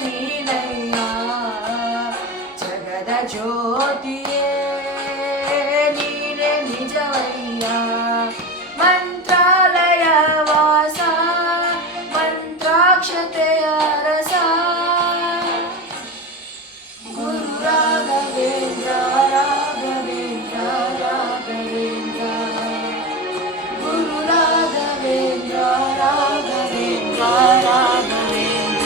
ನೀನಯ್ಯ ಜಗದ ಜ್ಯೋತಿಯೇ ನೀನೆ ನಿಜವಯ್ಯ ಮಂತ್ರಾಲಯ ವಾಸ ಮಂತ್ರಾಕ್ಷತೆಯ ರಸ ಗುರು ರಾಘವೇಂದ್ರ ರಾಘವೇಂದ್ರ ರಾಘವೇಂದ್ರ ಗುರು ರಾಘವೇಂದ್ರ ರಾಘವೇಂದ್ರ ರಾಘವೇಂದ್ರ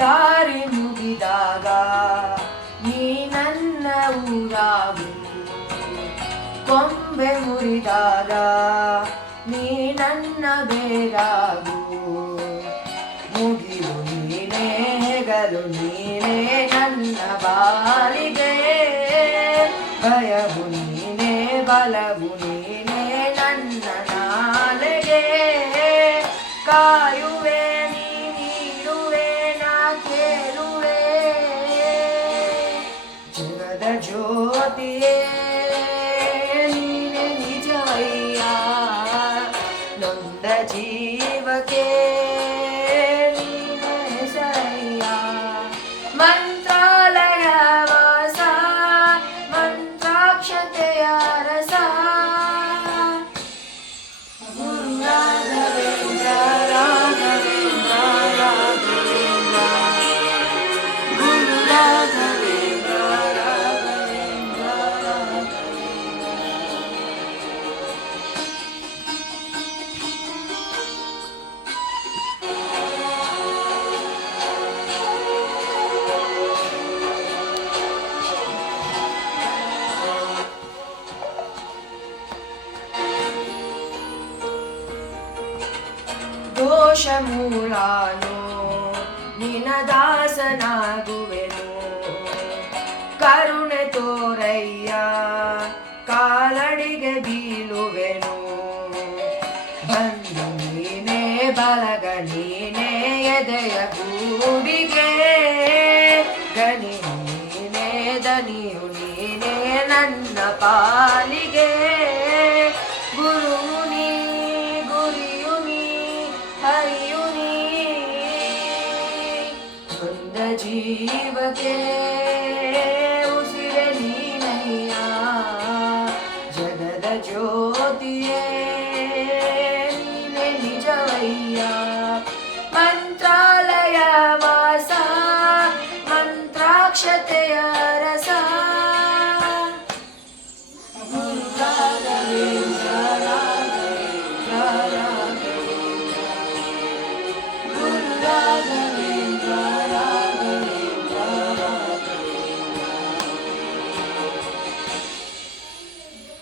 ದಾರಿ ಮುಗಿದಾಗ ನೀ ನನ್ನ ಊರಾಗು ಕೊಂಬೆ ಮುರಿದಾಗ ನೀ ನನ್ನ ಬೇರಾಗು ಮುಗಿಲು ನೀನೇ ಹೆಗಲು ನೀನೇ ನನ್ನ ಬಾಳಿಗೆ ಭಯವು ನೀನೇ ಬಲವು ನೀನೇ ನನ್ನ ನಾಲೆಗೆ ಕಾಯುವೆ ನೀಡುವೆ ನಾ ಕೇಳುವೆ ಜಗದ ಜ್ಯೋತಿಯೇ ನೀನೆ ನಿಜವಯ್ಯ ನೊಂದ ಜೀವಕ್ಕೆ ನೀನೆ ಹೆಸರಯ್ಯ ಮಂತ್ರಾಲಯ ವಾಸ ಮಂತ್ರಾಕ್ಷತೆಯ ರಸ ಗುರು ರಾಘವೇಂದ್ರ ರಾಘವೇಂದ್ರ ರಾಘವೇಂದ್ರ ಗುರು ರಾಘವೇಂದ್ರ ರಾಘವೇಂದ್ರ ದೋಷ ಮೂಲಾನು ನಿನ ದಾಸನಾಗುವೆನು ಕರುಣೆ ತೋರಯ್ಯ ಕಾಲಡಿಗೆ ಬೀಳುವೆನು ಬಂದು ನೀನೇ ಬಲಗ ನೀನೇ ಎದೆಯ ಗೂಡಿಗೆ ಗನಿ ನೀನೇ ದನಿಯು ನೀನೇ ನನ್ನ ಪಾಲಿಗೆ ಗುರು ನೀ ಗುರಿಯು ನೀ ಹರಿಯು ನೀ ನೊಂದ ಜೀವಕ್ಕೆ